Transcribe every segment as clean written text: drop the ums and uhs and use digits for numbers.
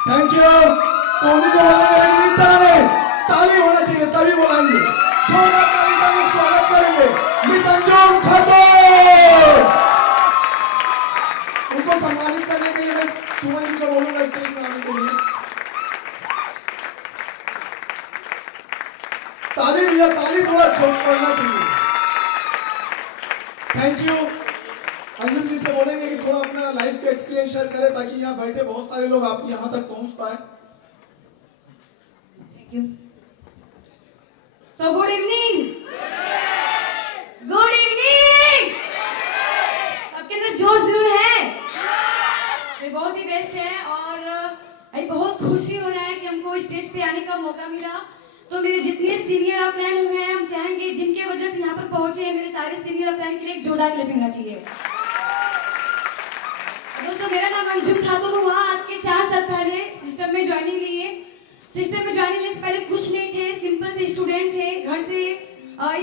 Thank you. तो उन्हीं को बुलाएंगे, लेकिन इस तरह नहीं, ताली होना चाहिए तभी बुलाएंगे। जोरदार ताली से हम स्वागत करेंगे मिस अंजुम खातून। उनको सम्मानित करने के लिए मैं सुमन जी को बोलूंगा स्टेज में आने के लिए। ताली भैया, ताली थोड़ा जोर पड़ना चाहिए। Thank you. अंजुम जी से बोलेंगे कि थोड़ा अपना लाइफ का एक्सपीरियंस शेयर करें ताकि यहाँ बैठे बहुत सारे लोग आप यहाँ तक पहुँच पाए। Thank you. So good evening. Good evening. सबके अंदर जोश जरूर है। ये बहुत ही बेस्ट है और अभी बहुत खुशी हो रहा है कि हमको स्टेज पे आने का मौका मिला। तो मेरे जितने सीनियर अपलाइन लोग हैं, हम चाहेंगे जिनके वजह से यहाँ पर पहुंचे हैं, मेरे सारे सीनियर अपलाइन के लिए एक जोरदार क्लैपिंग होना चाहिए। दोस्तों, मेरा नाम अंजुम खातून हुआ। आज के 4 साल पहले सिस्टम में ज्वाइनिंग ली है। सिस्टम में ज्वाइनिंग लेने से पहले कुछ नहीं थे, सिंपल से स्टूडेंट थे। घर से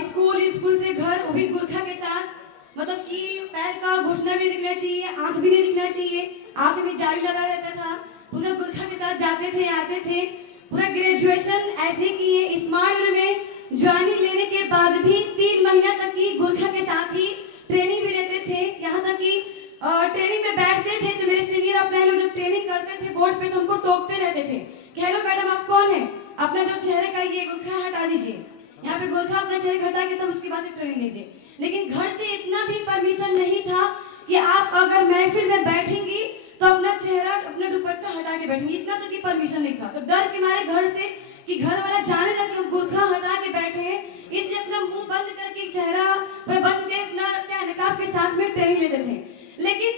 स्कूल, स्कूल से घर, वो भी गुरखा के साथ। मतलब कि पैर का घुटना भी दिखना चाहिए, आंख भी नहीं दिखना चाहिए, आंख में जाली लगा रहता था। पूरा गुरखा के साथ जाते थे, आते थे। पूरा ग्रेजुएशन ऐसे किए। स्मार्ट में ज्वाइनिंग लेने के बाद भी 3 महीना तक की गुरखा के साथ ही ट्रेनिंग भी लेते थे। यहाँ तक कि ट्रेनिंग में बैठते थे तो मेरे सीनियर अपने लोग जब ट्रेनिंग करते थे बोर्ड पे तो हमको टोकते रहते थे कि हेलो मैडम, आप कौन है, अपना जो चेहरे का ये गुरखा हटा दीजिए। यहाँ पे गुरखा अपना चेहरे हटा के तब उसके बाद से ट्रेनिंग लीजिए। लेकिन घर से इतना भी परमिशन नहीं था कि आप अगर महफिल में बैठेंगी तो अपना चेहरा, अपना दुपट्टा हटा के बैठेंगी, इतना तो की परमिशन नहीं था। तो डर के मारे घर से कि घर वाला जाने लगे हम गुरखा हटा के बैठे हैं, इसलिए अपना मुंह बंद करके, चेहरा पर बंद करके अपना क्या नकाब के साथ में ट्रेनिंग लेते थे। लेकिन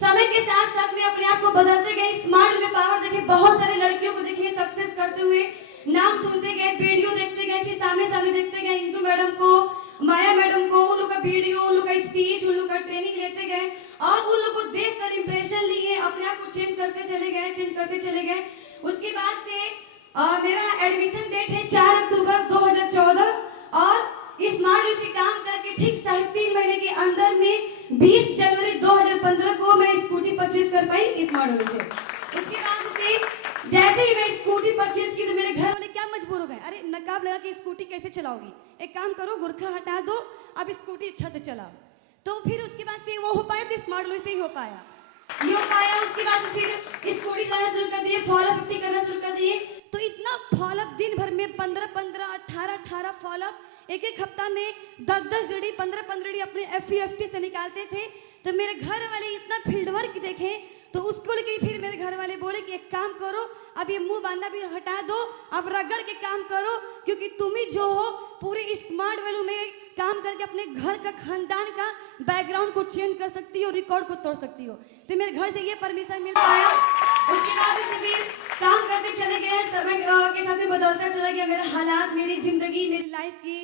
समय के साथ साथ में अपने आप को बदलते गए। स्मार्ट में पावर देखे, बहुत सारे लड़कियों को देखे सक्सेस करते हुए, नाम सुनते गए, वीडियो देखते गए, फिर सामने सामने देखते गए इंदु मैडम को, माया मैडम को, उन लोग का वीडियो, उन लोग का स्पीच, उन लोग का ट्रेनिंग लेते गए और उन लोग को देखकर इंप्रेशन लिए, अपने आप को चेंज करते चले गए, चेंज करते चले गए। उसके बाद से मेरा एडमिशन डेट है 4 अक्टूबर 2014 और स्मार्ट से काम करके ठीक 3.5 महीने के अंदर में 20 जनवरी 2015 को मैं स्कूटी परचेज कर पाई स्मार्ट से। उसके बाद से जैसे ही मैं स्कूटी परचेज की तो मेरे घर वाले क्या मजबूर हो गए, अरे नकाब लगा के स्कूटी कैसे चलाओगी, एक काम करो गुरखा हटा दो, अब स्कूटी अच्छा से चलाओ। तो फिर उसके बाद से वो हो पाया तो स्मार्ट से ही हो पाया, ये हो पाया। उसके बाद फिर स्कूटी चलाना शुरू कर दिए, फॉलोअप 50 करना शुरू कर दिए। तो इतना फॉलोअप दिन भर में 15-15, 18-18 फॉलोअप, एक हफ्ता में 10-10 रेडी, 15-15 रेडी अपने FUFT से निकालते थे। तो मेरे घर वाले इतना फील्ड वर्क देखे तो उसको लेके फिर मेरे घर वाले बोले कि एक काम करो, अब ये मुंह बांधना भी हटा दो, अब रगड़ के काम करो, क्योंकि तुम ही जो हो पूरे स्मार्ट वैल्यू में काम करके अपने घर का, खानदान का बैकग्राउंड को चेंज कर सकती हो, रिकॉर्ड को तोड़ सकती हो। तो मेरे घर से ये परमिशन मिल पाया। उसके बाद से फिर काम करते चले गए, समय के साथ में बदलता चला गया मेरा हालात, मेरी जिंदगी, मेरी लाइफ की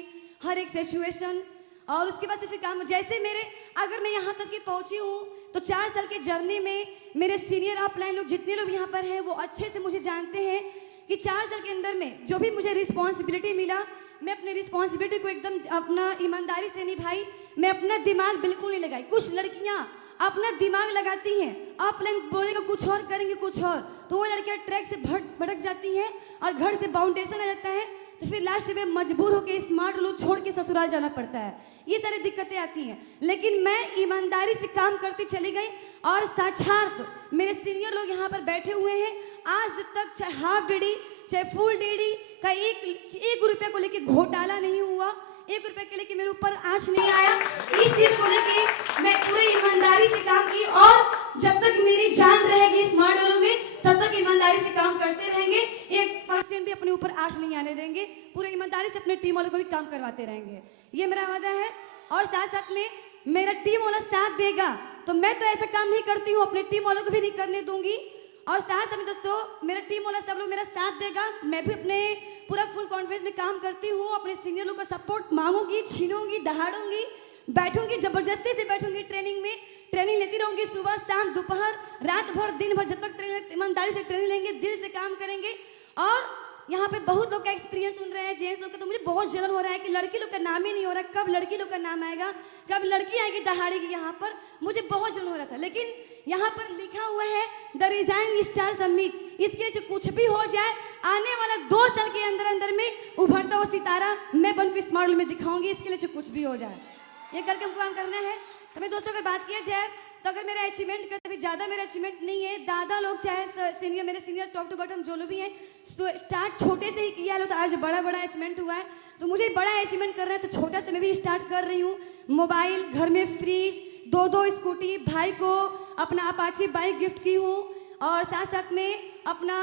हर एक सिचुएशन। और उसके बाद से फिर काम, जैसे मेरे, अगर मैं यहाँ तक की पहुँची हूँ तो 4 साल के जर्नी में मेरे सीनियर अपलाइन लोग, जितने लोग यहाँ पर हैं, वो अच्छे से मुझे जानते हैं कि 4 साल के अंदर में जो भी मुझे रिस्पॉन्सिबिलिटी मिला, मैं अपने रिस्पॉन्सिबिलिटी को एकदम अपना ईमानदारी से निभाई। मैं अपना दिमाग बिल्कुल नहीं लगाई। कुछ लड़कियाँ अपना दिमाग लगाती हैं, अपलाइन बोलेगा कुछ और, करेंगे कुछ और, तो वो लड़कियाँ ट्रैक से भटक जाती हैं और घर से बाउंडेशन आ जाता है। तो फिर लास्ट में मजबूर होकर स्मार्ट लोग छोड़ के ससुराल जाना पड़ता है। ये सारी दिक्कतें आती हैं, लेकिन मैं ईमानदारी से काम करती चली गई और साक्षात मेरे सीनियर लोग यहाँ पर बैठे हुए हैं। आज तक चाहे हाफ डेडी चाहे फुल डेडी का एक रुपये को लेके घोटाला नहीं हुआ, 1 रुपये के लेके मेरे ऊपर आंच नहीं आया। इस चीज को लेके मैं पूरी ईमानदारी से काम की और जब तक मेरी जान रहेगी स्मार्ट वालों में तब तक ईमानदारी से काम करते रहेंगे। 1% भी अपने ऊपर आंच नहीं आने देंगे। पूरे ईमानदारी से अपने टीम वालों को भी काम करवाते रहेंगे, ये मेरा वादा है। और साथ साथ में मेरा टीम वाला साथ देगा तो मैं तो ऐसा काम नहीं करती हूँ, अपने टीम वालों को भी नहीं करने दूंगी। और साथ में दोस्तों मेरा टीम वाला सब लोग मेरा साथ देगा, मैं भी अपने पूरा फुल कॉन्फिडेंस में काम करती हूँ। अपने सीनियर लोग का सपोर्ट मांगूंगी, छीनूंगी, दहाड़ूंगी, बैठूंगी, जबरदस्ती से बैठूंगी ट्रेनिंग में, ट्रेनिंग लेती रहूंगी सुबह शाम दोपहर रात भर दिन भर, जब तक ईमानदारी से ट्रेनिंग लेंगे, दिल से काम करेंगे। और यहाँ पे बहुत लोग का एक्सपीरियंस सुन रहे हैं, जेंट्स लोग का, तो मुझे बहुत जलन हो रहा है कि लड़की लोग का नाम ही नहीं हो रहा, कब लड़की लोग का नाम आएगा, कब लड़की आएगी दहाड़ेगी। यहाँ पर मुझे बहुत जलन हो रहा था, लेकिन यहाँ पर लिखा हुआ है द रिजाइन स्टार समिट। इसके लिए कुछ भी हो जाए, आने वाला 2 साल के अंदर अंदर में उभरता हुआ सितारा मैं बनकर स्मार्ट में दिखाऊंगी। इसके लिए कुछ भी हो जाए, ये करके हमको काम करना है। तो मैं दोस्तों अगर बात किया जाए तो अगर मेरा अचीवमेंट का तभी ज़्यादा मेरा अचीवमेंट नहीं है। दादा लोग चाहे सीनियर, मेरे सीनियर टॉप टू बॉटम जो लोग भी हैं, स्टार्ट छोटे से ही किया लो तो आज बड़ा बड़ा अचीवमेंट हुआ है। तो मुझे बड़ा अचीवमेंट करना है तो छोटा से मैं भी स्टार्ट कर रही हूँ। मोबाइल, घर में फ्रिज, 2 स्कूटी, भाई को अपना अपाची बाइक गिफ्ट की हूँ और साथ साथ में अपना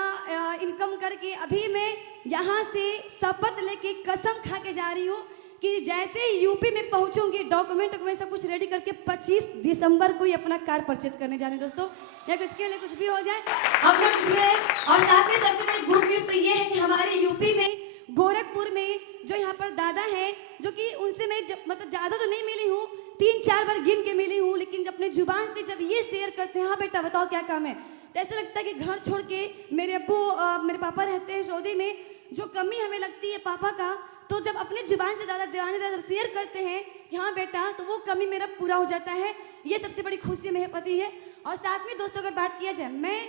इनकम करके अभी मैं यहाँ से शपथ लेके कसम खा के जा रही हूँ कि जैसे ही यूपी में पहुंचूंगी डॉक्यूमेंट सब कुछ रेडी करके 25 दिसंबर को ही अपना कार परचेज करने जाने दोस्तों, या इसके लिए कुछ भी हो जाए हम लोग पिछले। और साथ में सबसे बड़ी गुड न्यूज तो ये है कि हमारे यूपी में गोरखपुर में जो यहाँ पर दादा है, जो कि उनसे मैं मतलब ज़्यादा तो नहीं मिली हूँ, 3-4 बार गिन के मिली हूँ, लेकिन अपने जुबान से जब ये शेयर करते हैं, हाँ बेटा बताओ क्या काम है, तो ऐसा लगता है कि घर छोड़ के मेरे अब्बू मेरे पापा रहते हैं सऊदी में, जो कमी हमें लगती है पापा का, तो जब अपने जुबान से दादा दीवाने दादा शेयर करते हैं कि हाँ बेटा, तो वो कमी मेरा पूरा हो जाता है। ये सबसे बड़ी खुशी मेरे पति है। और साथ में दोस्तों अगर बात किया जाए, मैं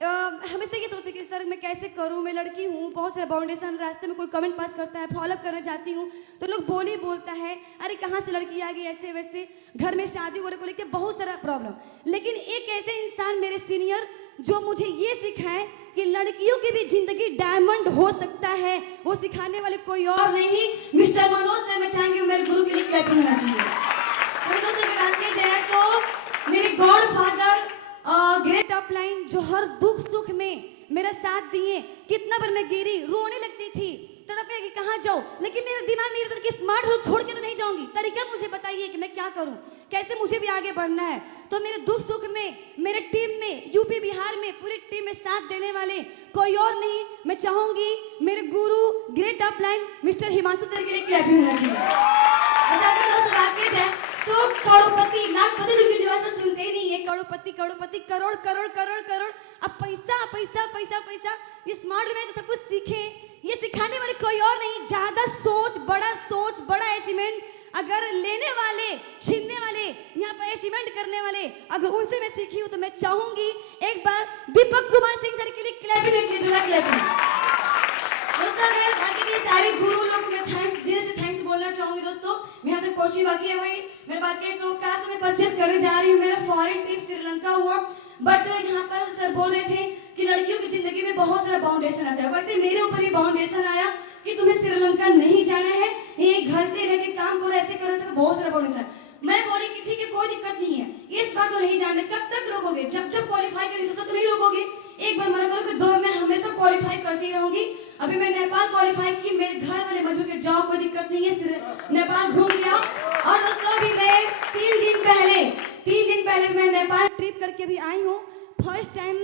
हमेशा ये सोचती कि सर मैं कैसे करूँ, मैं लड़की हूँ, बहुत सारे बाउंडेशन, रास्ते में कोई कमेंट पास करता है, फॉलोअप करना चाहती हूँ तो लोग बोलता है अरे कहाँ से लड़की आ गई, ऐसे वैसे, घर में शादी हो रही को लेकर बहुत सारा प्रॉब्लम। लेकिन एक ऐसे इंसान मेरे सीनियर जो मुझे ये सिखाए कि लड़कियों की भी जिंदगी डायमंड हो सकता है, वो सिखाने वाले कोई और नहीं, मिस्टर मनोज से मैं चाहेंगे मेरे गुरु के लिए क्लैप होना चाहिए। और दोस्तों अगर बात की जाए तो मेरे गॉड फादर ग्रेट अपलाइन जो हर दुख सुख में मेरा साथ दिए, कितना बार मैं गिरी, रोने लगती थी, तड़पे कि कहाँ जाऊँ, लेकिन मेरे दिमाग में इधर की स्मार्ट हो छोड़ के तो नहीं जाऊंगी, तरीका मुझे बताइए कि मैं क्या करूँ, कैसे मुझे भी आगे बढ़ना है। तो मेरे दुख सुख में, मेरे टीम में, यूपी बिहार में पूरी टीम में साथ देने वाले कोई और नहीं, मैं चाहूंगी मेरे गुरु great upline mister Himanshu sir के लिए क्लैप होना चाहिए। बात की जाए तो करोड़पति, लाखपति दुनिया जीवन से सुनते ही नहीं है, करोड़पति करोड़पति, करोड़ करोड़ करोड़ करोड़, अब पैसा पैसा पैसा पैसा, ये स्मार्ट में तो सब कुछ सीखे, ये सिखाने वाले कोई और नहीं, ज्यादा सोच, बड़ा अचीवमेंट अगर लेने वाले, छीनने वाले, यहाँ पर अचीवमेंट करने वाले अगर उनसे मैं सीखी हूँ तो मैं चाहूंगी एक बार दीपक कुमार सिंह सर के लिए क्लैपिंग दोस्तों। सारे गुरु लोग को मैं दिल से थैंक्स बोलना चाहूंगी दोस्तों। मैं यहाँ तक पहुंची, बाकी है भाई मेरे बात करें तो कार तो मैं परचेस करने जा रही हूँ, मेरा फॉरेन ट्रिप श्रीलंका हुआ, बट यहाँ पर सर बोल रहे थे कि लड़कियों की जिंदगी में बहुत सारा बाउंडेशन आता है, वैसे मेरे ऊपर ही बाउंडेशन आया कि तुम्हें श्रीलंका नहीं जाना है, ये घर से रह के काम करो, ऐसे करो, ऐसे बहुत सारा बाउंडेशन। मैं बोली कि ठीक है कोई दिक्कत नहीं है, इस बार तो नहीं जाना, कब तक रोकोगे, जब जब क्वालिफाई करेंगे तब तक तो नहीं रोकोगे, एक बार मना करो कि 2 मैं हमेशा क्वालिफाई करती रहूंगी। अभी मैं नेपाल क्वालिफाई की, मेरे घर वाले मजबूर के जाओ कोई दिक्कत नहीं है, नेपाल घूम के आओ। और दोस्तों अभी मैं 3 दिन पहले मैं नेपाल ट्रिप करके भी आई हूँ। फर्स्ट टाइम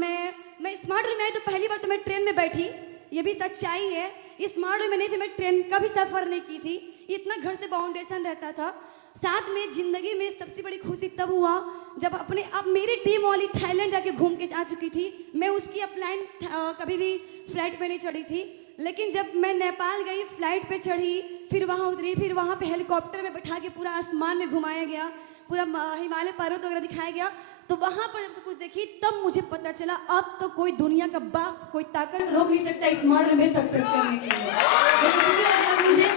मैं स्मार्ट में आई तो पहली बार तो मैं ट्रेन में बैठी, ये भी सच्चाई है, स्मार्ट में नहीं थी, मैं ट्रेन का भी सफर नहीं की थी, इतना घर से बाउंडेशन रहता था। साथ में जिंदगी में सबसे बड़ी खुशी तब हुआ जब अब मेरी टीम वाली थाईलैंड जाके घूम के आ चुकी थी, मैं उसकी अपलाइन कभी भी फ्लाइट पे नहीं चढ़ी थी, लेकिन जब मैं नेपाल गई फ्लाइट पे चढ़ी, फिर वहाँ उतरी, फिर वहाँ पे हेलीकॉप्टर में बैठा के पूरा आसमान में घुमाया गया, पूरा हिमालय पर्वत वगैरह दिखाया गया, तो वहाँ पर जब सब कुछ देखी तब मुझे पता चला अब तो कोई दुनिया का बाप, कोई ताकत रोक नहीं सकता इस मॉडल में सक्सेस करने के लिए। मुझे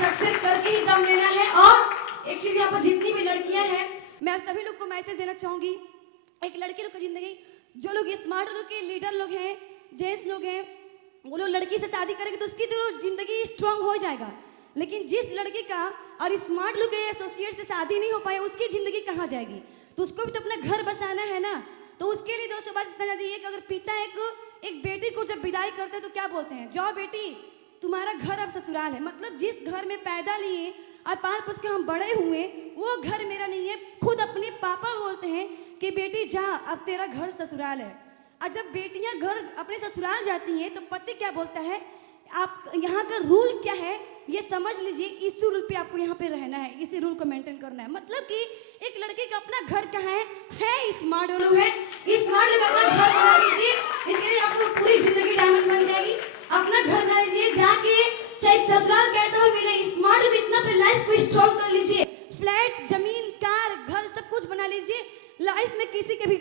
सक्सेस करके ही दम लेना है। और एक चीज यहाँ पर जितनी भी लड़कियां हैं, मैं आप सभी लोग को मैसेज देना चाहूंगी, एक लड़की लोग की जिंदगी, जो लोग स्मार्ट लोग के लीडर लोग हैं, जेंट्स लोग हैं, वो लोग लड़की से शादी करेंगे तो उसकी तो जिंदगी स्ट्रांग हो जाएगा, लेकिन जिस लड़की का और स्मार्ट लोग के एसोसिएट से शादी नहीं हो पाए उसकी जिंदगी कहाँ जाएगी, तो उसको भी तो अपना घर बसाना है ना। तो उसके लिए दोस्तों बात इतना ज्यादा है कि अगर पिता एक बेटी को जब विदाई करते हैं तो क्या बोलते हैं, जाओ बेटी तुम्हारा घर अब ससुराल है, मतलब जिस घर में पैदा लिए और पाल पोस के हम बड़े हुए वो घर मेरा नहीं है। खुद अपने पापा बोलते हैं कि बेटी जा अब तेरा घर ससुराल है। और जब बेटियां घर अपने ससुराल जाती हैं तो पति क्या बोलता है, आप यहाँ का रूल क्या है ये समझ लीजिए, इसी रूल पे आपको यहाँ पे रहना है, इसी रूल को मेंटेन करना है। मतलब कि एक लड़के का अपना घर कहाँ है स्मार्ट रूल है, स्मार्ट में अपना घर बना लीजिए, इसके लिए आपको पूरी जिंदगी डायमंड बन जाएगी। अपना घर बना लीजिए, जाके चाहे ससुराल कैसा हो मिले, स्मार्ट में इतना अपनी लाइफ को स्ट्रॉन्ग कर लीजिए, फ्लैट, जमीन, कार, घर सब कुछ बना लीजिए, लाइफ में किसी के भी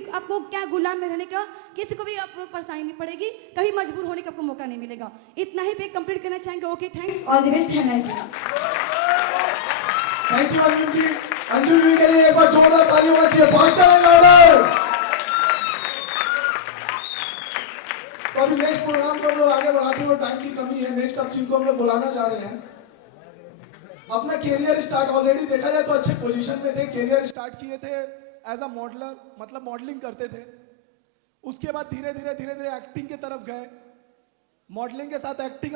किसी को भी आपको परेशानी नहीं पड़ेगी, कभी मजबूर होने का आपको मौका नहीं मिलेगा। इतना ही पे कंप्लीट करना चाहेंगे। Okay, thanks, all the best, have nice day. Thank you Anjum ji. Anjum ji के लिए एक बार जोरदार ताली होना चाहिए, फास्टर एंड लाउडर। तो अभी नेक्स्ट प्रोग्राम को हम लोग आगे बढ़ाते हुए, टाइम की कमी है, नेक्स्ट अब जिनको हम लोग बुलाना चाह रहे हैं, अपना कैरियर स्टार्ट ऑलरेडी देखा जाए तो अच्छे पोजीशन में थे, कैरियर स्टार्ट किए थे एज अ मॉडलर, मतलब मॉडलिंग करते थे। उसके बाद धीरे धीरे एक्टिंग की तरफ गए, मॉडलिंग के साथ एक्टिंग और